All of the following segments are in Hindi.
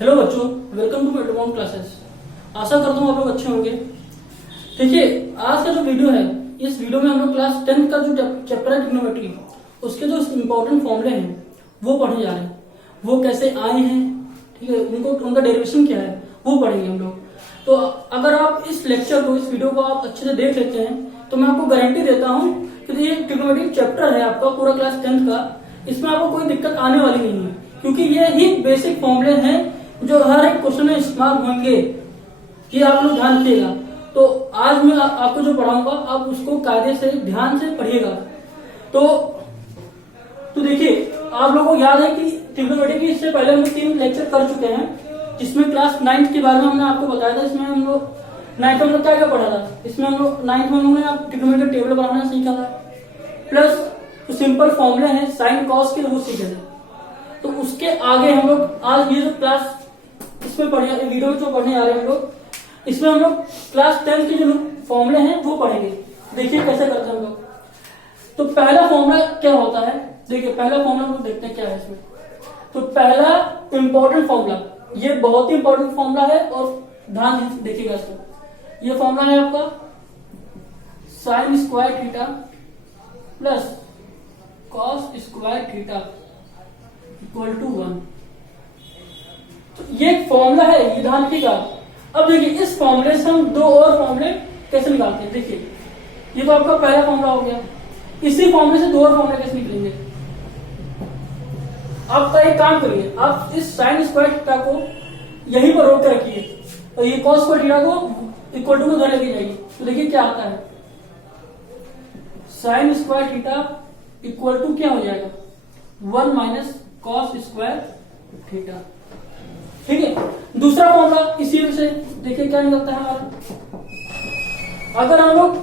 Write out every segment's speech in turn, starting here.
हेलो बच्चों, वेलकम टू एडवांस क्लासेस। आशा करता हूँ आप लोग अच्छे होंगे। देखिए, आज का जो वीडियो है, इस वीडियो में हम लोग क्लास 10 का जो चैप्टर है ट्रिग्नोमेट्री, उसके जो इम्पोर्टेंट फॉर्मूले हैं वो पढ़ने जा रहे हैं। वो कैसे आए हैं, ठीक है, उनका डेरिवेशन क्या है वो पढ़ेंगे हम लोग। तो अगर आप इस लेक्चर को, इस वीडियो को आप अच्छे से देख लेते हैं तो मैं आपको गारंटी देता हूँ कि ये ट्रिग्नोमेट्री चैप्टर है आपका पूरा क्लास 10 का, इसमें आपको कोई दिक्कत आने वाली नहीं है, क्योंकि ये ही बेसिक फॉर्मूले हैं जो हर एक क्वेश्चन में इस्तेमाल होंगे। ये आप लोग ध्यान रखिएगा। तो आज मैं आपको जो पढ़ाऊंगा आप उसको कायदे से ध्यान से पढ़िएगा। तो देखिए, आप लोगों को याद है कि ट्रिग्नोमेट्री की इससे पहले हम 3 लेक्चर कर चुके हैं, जिसमें क्लास 9 के बारे में हमने आपको बताया था। इसमें हम लोग 9th में क्या क्या पढ़ा था, इसमें हम लोग 9th में उन्होंने आप ट्रिग्नोमेट्री टेबल बनाना सीखा था, प्लस सिंपल फॉर्मूले हैं साइन कॉस के, वो सीखे थे। तो उसके आगे हम लोग आज ये जो क्लास इसमें पढ़े, वीडियो जो पढ़ने आ रहे हैं हम लोग, इसमें हम लोग क्लास 10 के जो फॉर्मूले हैं वो पढ़ेंगे। देखिए कैसे करते हैं हम लोग। तो पहला फॉर्मूला क्या होता है, देखिए पहला फॉर्मूला हम लोग देखते हैं क्या है इसमें। तो पहला इंपॉर्टेंट फॉर्मूला, ये बहुत ही इंपॉर्टेंट फॉर्मूला है और ध्यान देखिएगा इसमें। ये फॉर्मूला है आपका sine square theta plus cos square theta equal to 1। तो ये फॉर्मूला है, ये ध्यान रखिएगा। अब देखिए, इस फॉर्मूले से हम 2 और फॉर्मूले कैसे निकालते हैं। देखिए, ये तो आपका पहला फॉर्मूला हो गया। इसी फॉर्मूले से 2 और फॉर्मूले कैसे निकलेंगे। आप एक काम करिए, आप इस साइन स्क्वायर थीटा को यहीं पर रोक के रखिए और ये कॉस स्क्वायर थीटा को इक्वल टू में उधर लेके जाइए। तो देखिए क्या आता है, sine square theta equal to क्या हो जाएगा, 1 माइनस कॉस स्क्वायर थीटा। ठीक है, दूसरा फॉर्मूला इसी से देखिए क्या निकलता है हमारा। अगर हम लोग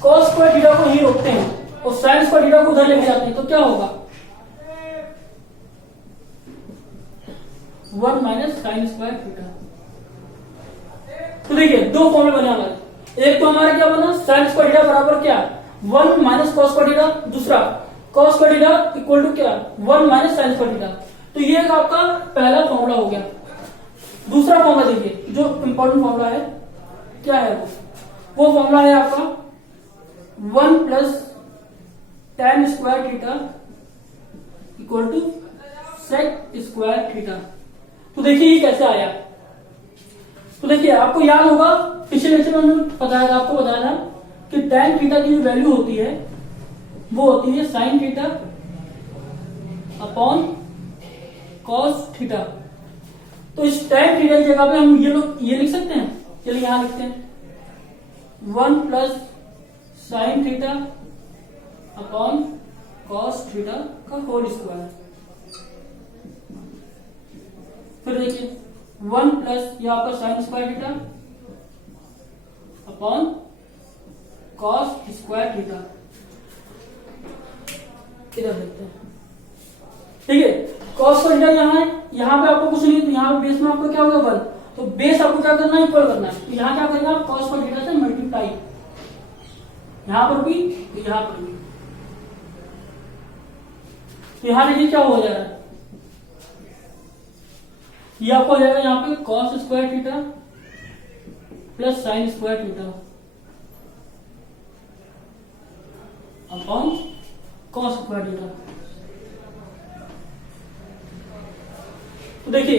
कॉस स्क्वायर थीटा को ही रोकते हैं और साइन स्क्वायर थीटा को उधर लेके जाते हैं तो क्या होगा, 1 माइनस साइन स्क्वायर थीटा। तो देखिए 2 फॉर्मूले बने हमारे। एक तो हमारा क्या बना, साइन स्क्वायर थीटा बराबर क्या, 1 माइनस कॉस स्क्वायर थीटा। दूसरा cos square theta equal to क्या, 1 माइनस साइन स्क्वायर थीटा। तो ये आपका पहला फॉर्मूला हो गया। दूसरा फॉर्मूला देखिए, जो इंपॉर्टेंट फॉर्मूला है क्या है, वो फॉर्मूला है आपका 1 plus tan square theta equal to sec square theta. तो देखिए ये कैसे आया। तो देखिए, आपको याद होगा पिछले लेक्चर में आपको बताया था कि tan थीटा की जो वैल्यू होती है वो होती है sine theta upon cos theta. तो इस tan थीटा की जगह पे हम ये लिख सकते हैं। चलिए यहां लिखते हैं 1 plus sine theta upon cos theta का होल स्क्वायर। फिर देखिए 1 प्लस ये आपका sine square theta upon cos square theta. इधर देखते हैं, ठीक है। कॉस स्क्वायर थीटा यहाँ है, यहाँ पे आपको कुछ नहीं, तो यहाँ बेस में आपको क्या होगा 1। तो बेस आपको क्या करना है, इक्वल करना है। तो यहाँ क्या करेंगे आप, कॉस स्क्वायर थीटा से मल्टीप्लाई, यहाँ पर भी यहाँ पर भी। तो यहाँ देखिए क्या हो जाएगा, ये आपको हो जाएगा यहाँ पे cos square theta plus sign square theta upon cos square theta. तो देखिए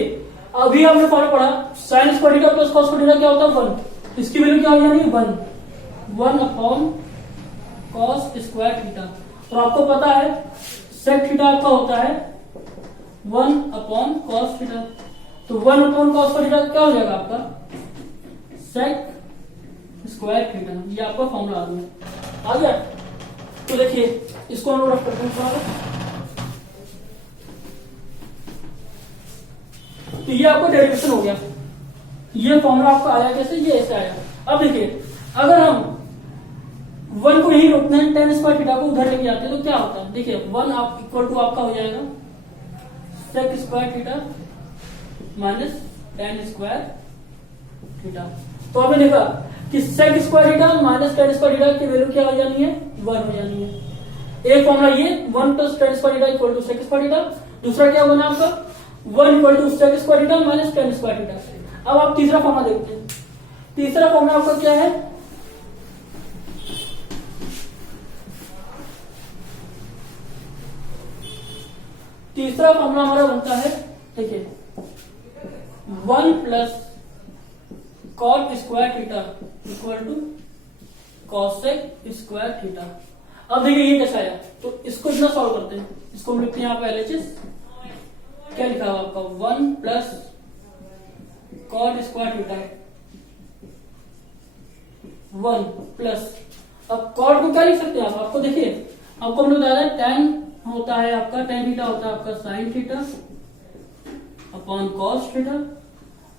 अभी हमने फॉर्मूला पढ़ा, sign square theta plus cos square theta क्या होता है 1। इसकी वैल्यू क्या हो जाएगी 1 अपॉन कॉस स्क्वायर थीटा। और आपको पता है सेक थीटा आपका होता है 1 अपॉन कॉस थीटा। तो 1 अपॉन कॉस स्क्वायर थीटा क्या हो जाएगा आपका सेक स्क्वायर थीटा। ये आपका फॉर्मूला आ गया। तो देखिए इसको हम लोग रख करते हैं। तो ये आपको डेरिवेशन हो गया। ये फॉर्मूला आपका आया कैसे, ये ऐसे आया। अब देखिए, अगर हम 1 को यही रोकते हैं, tan स्क्वायर थीटा को उधर लेके जाते हैं तो क्या होता है। देखिए 1 आप इक्वल टू आपका हो जाएगा sec square theta minus tan square theta. तो आपने देखा कि sec square theta minus tan square theta की वैल्यू क्या हो जानी है, 1 हो जानी है। एक फॉर्मूला ये 1 plus tan square theta equal to sec square theta. दूसरा क्या बना आपका 1 equal to sec square theta minus tan square theta. अब आप तीसरा फॉर्मूला देखते हैं। तीसरा फॉर्मूला आपका क्या है? तीसरा फॉर्मूला हमारा बनता है, देखिए 1 plus cot square theta equal to cosec square theta. अब देखिए ये कैसा आया, तो इसको इतना सॉल्व करते हैं। इसको हम लिखते हैं यहाँ पे LHS, क्या लिखा हुआ आपका 1 plus cot square theta 1 plus, अब कॉट को क्या लिख सकते हैं आप, आपको देखिए आपको हमने बताया था tan होता है आपका, tan थीटा होता है आपका sine theta upon cos theta.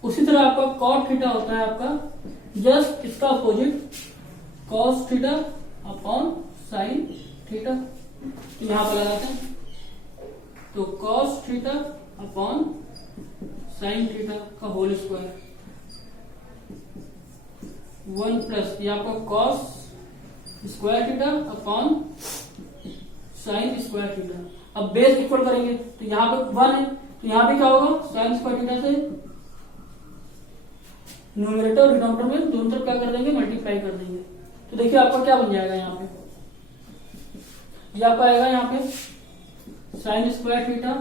उसी तरह आपका कॉट थीटा होता है आपका जस्ट इसका opposite cos theta upon sine theta. तो यहां पर लगाते हैं, तो cos theta upon sine theta का होल स्क्वायर 1 प्लस ये आपका cos square theta upon sine square theta. अब बेस इक्वल करेंगे तो यहाँ पे 1 है, तो यहाँ पे क्या होगा साइन स्क्वायर थीटा से न्यूमरेटर और डिनोमिनेटर में दोनों तरफ क्या कर देंगे, मल्टीप्लाई कर देंगे। तो देखिए आपका क्या बन जाएगा यहाँ पे, ये आपका आएगा यहाँ पे sign square theta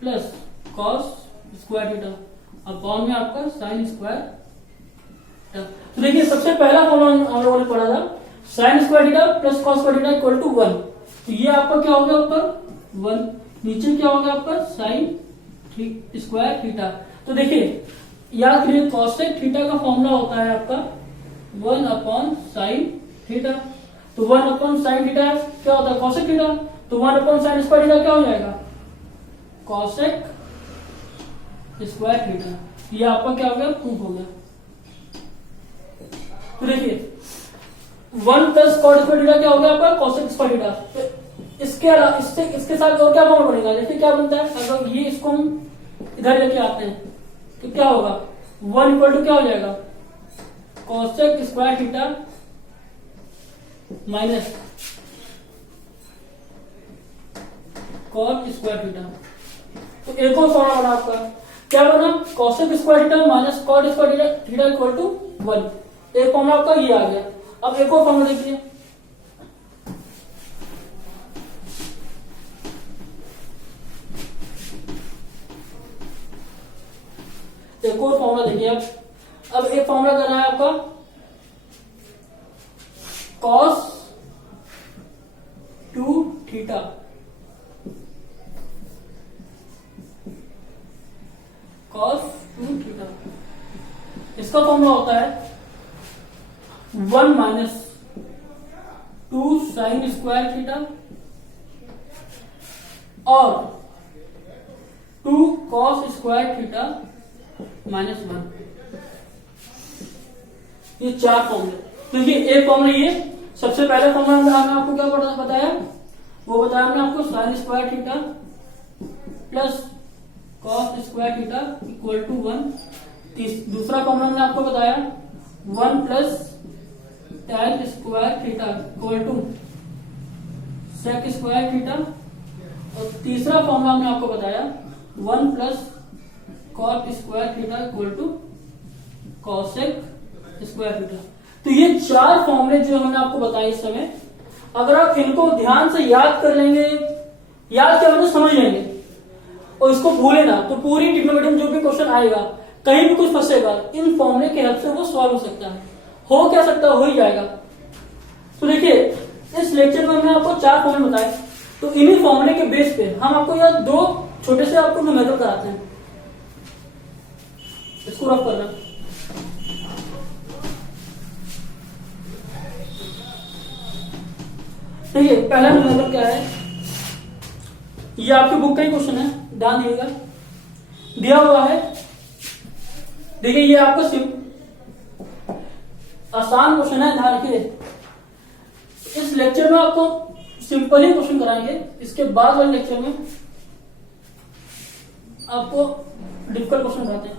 plus cos square theta upon में आपका साइन स्क्वायर थीटा। तो देखिए सबसे पहला फॉर्मूला हम लोगों ने पढ़ा था sine square theta plus cos square theta equal to 1। तो ये आपका क्या हो गया ऊपर 1, नीचे क्या हो गया आपका साइन स्क्वायर थीटा। तो देखिए याद करिए कॉसेक थीटा का फॉर्मूला होता है आपका 1 अपॉन साइन थीटा। तो 1 अपॉन साइन थीटा क्या होता है कॉसेक थीटा, तो 1 अपॉन साइन स्क्वायर थीटा क्या हो जाएगा कॉसेक स्क्वायर थीटा। ये आपका क्या हो गया प्रूफ हो गया। तो देखिए 1 प्लस कॉट स्क्वायर थीटा क्या हो गया आपका कॉसेक स्क्वायर थीटा। तो इसके साथ और क्या फॉर्मूला बनेगा, देखिए क्या बनता है, अगर ये इसको हम इधर लेके आते हैं तो क्या होगा 1 इक्वल टू क्या हो जाएगा cosec square theta minus cot square theta. तो एक और फॉर्मूला बना आपका, क्या बना cosec square theta minus cot square theta equal to 1। एक फॉर्मूला आपका ये आ गया। अब एक और फॉर्मूला देखिए, एक और फॉर्मूला देखिए। अब एक फॉर्मूला करना है आपका कॉस 2 थीटा कॉस 2 थीटा। इसका फॉर्मूला होता है 1 माइनस 2 साइन स्क्वायर थीटा और 2 कॉस स्क्वायर थीटा माइनस 1। ये 4 फॉर्मूले। देखिए एक फॉर्मूला ये सबसे पहले फॉर्मूला हमने आपको क्या बताया, वो बताया हमने आपको sine square theta plus cos square theta equal to 1। दूसरा फॉर्मूला हमने आपको बताया 1 plus tan square theta equal to sec square theta. और तीसरा फॉर्मूला हमने आपको बताया 1 plus cot square theta equal to cosec square theta. तो ये 4 फॉर्मूले जो हमने आपको बताए इस समय, अगर आप इनको ध्यान से याद कर लेंगे, याद क्या मतलब समझ लेंगे और इसको भूले ना, तो पूरी ट्रिग्नोमेट्री में जो भी क्वेश्चन आएगा कहीं भी कुछ फंसेगा, इन फॉर्मूले के हेल्प से वो सॉल्व हो सकता है। हो क्या सकता है, हो ही जाएगा। तो देखिए इस लेक्चर में हमने आपको 4 फॉर्मूले बताए, तो इन्हीं फॉर्मूले के बेस पे हम आपको यह 2 छोटे से आपको न्यूमेरिकल कराते हैं। इसको रफ करना, देखिए पहला न्यूमेरिकल क्या है, ये आपके बुक का ही क्वेश्चन है, ध्यान दिएगा। दिया हुआ है, देखिए ये आपको आसान क्वेश्चन है, ध्यान रखिए। इस लेक्चर में आपको सिंपल ही क्वेश्चन कराएंगे, इसके बाद वाले लेक्चर में आपको डिफिकल्ट क्वेश्चन कराते हैं।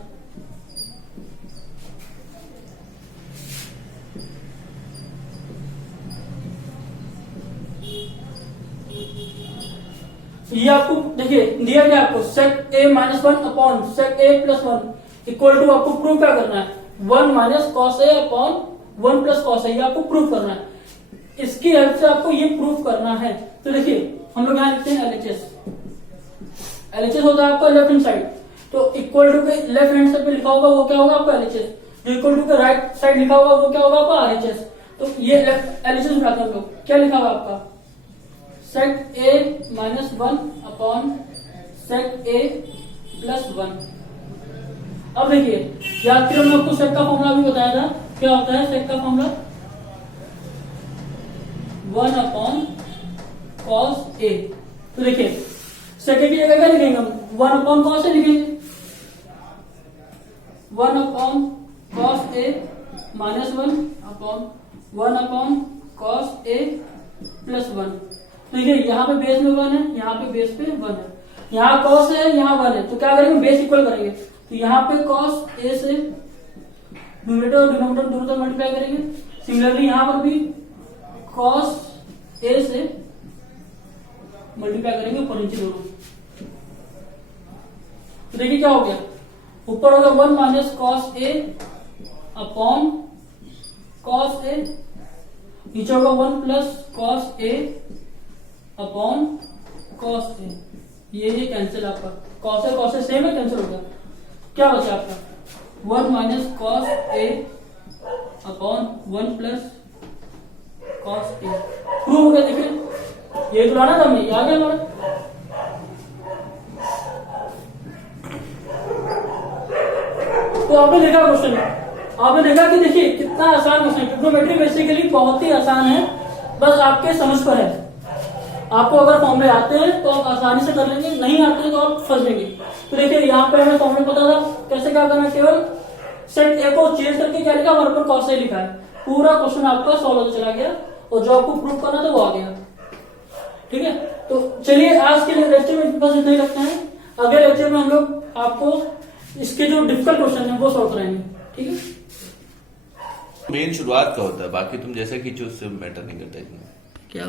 ये आपको देखिए दिया गया आपको sec A minus one upon sec A plus one equal to आपको प्रूव क्या करना है 1 minus cos A upon 1 plus cos A, ये आपको प्रूव करना है। इसकी हेल्प से आपको ये प्रूव करना है। तो देखिए हम लोग यहाँ लिखते हैं एलएचएस। एलएचएस होता है आपका लेफ्ट हैंड साइड, तो इक्वल टू के लेफ्ट हैंड साइड पे लिखा होगा वो क्या होगा आपका एलएचएस, जो इक्वल टू के राइट साइड लिखा होगा वो क्या होगा आपका आरएचएस। तो ये एलएचएस उठाते हैं हम लोग, क्या लिखा हुआ आपका सेक A minus one upon sec A plus one. अब देखिए याद करो मैं आपको सेक का फॉर्मूला भी बताया था, क्या होता है सेक का फॉर्मूला 1 अपॉन कॉस ए। तो देखिए सेक की जगह क्या लिखेंगे हम 1 अपॉन कॉस ए लिखेंगे, 1 upon cos A minus 1 upon 1 upon cos A plus 1। तो देखिए यहाँ पे बेस में 1 है, यहाँ पे बेस पे 1 है, यहाँ कॉस है यहाँ 1 है, तो क्या करेंगे बेस इक्वल करेंगे। तो यहाँ पे कॉस ए से न्यूमरेटर और डिनोमिनेटर दोनों तरफ मल्टीप्लाई करेंगे। सिमिलरली यहाँ पर भी कॉस ए से मल्टीप्लाई करेंगे ऊपर नीचे दोनों। तो देखिए क्या हो गया, ऊपर होगा 1 minus cos A upon cos A, नीचे होगा 1 plus cos A upon cos A. ये कैंसिल आपका कॉस ए सेम है, कैंसिल हो गया। क्या बचा आपका 1 minus cos A upon 1 plus cos A. Prove हो गया। देखिए ये बुलाना था हमने, आ गया हमारा। तो आपने देखा क्वेश्चन, आपने देखा कि देखिए कितना आसान क्वेश्चन है। ट्रिग्नोमेट्री बेसिकली बहुत ही आसान है, बस आपके समझ पर है। आपको अगर फॉर्मूले आते हैं तो आप आसानी से कर लेंगे, नहीं आते हैं तो आप फंस जाएंगे। तो देखिए यहाँ पे हमें फॉर्मूले पता था कैसे क्या करना है, केवल सेट ए को चेंज करके क्या लिखा, हमारे ऊपर कॉस ए लिखा है, पूरा क्वेश्चन आपका सॉल्व होता चला गया और जो आपको प्रूव करना था वो आ गया। ठीक है, तो चलिए आज के लेक्चर में बस इतना ही रखते हैं। अगले लेक्चर में हम लोग आपको इसके जो डिफिकल्ट क्वेश्चन है वो सॉल्व कराएंगे। ठीक है, मेन शुरुआत का होता है, बाकी तुम जैसा खींचो उससे मैटर नहीं करता इतना। क्या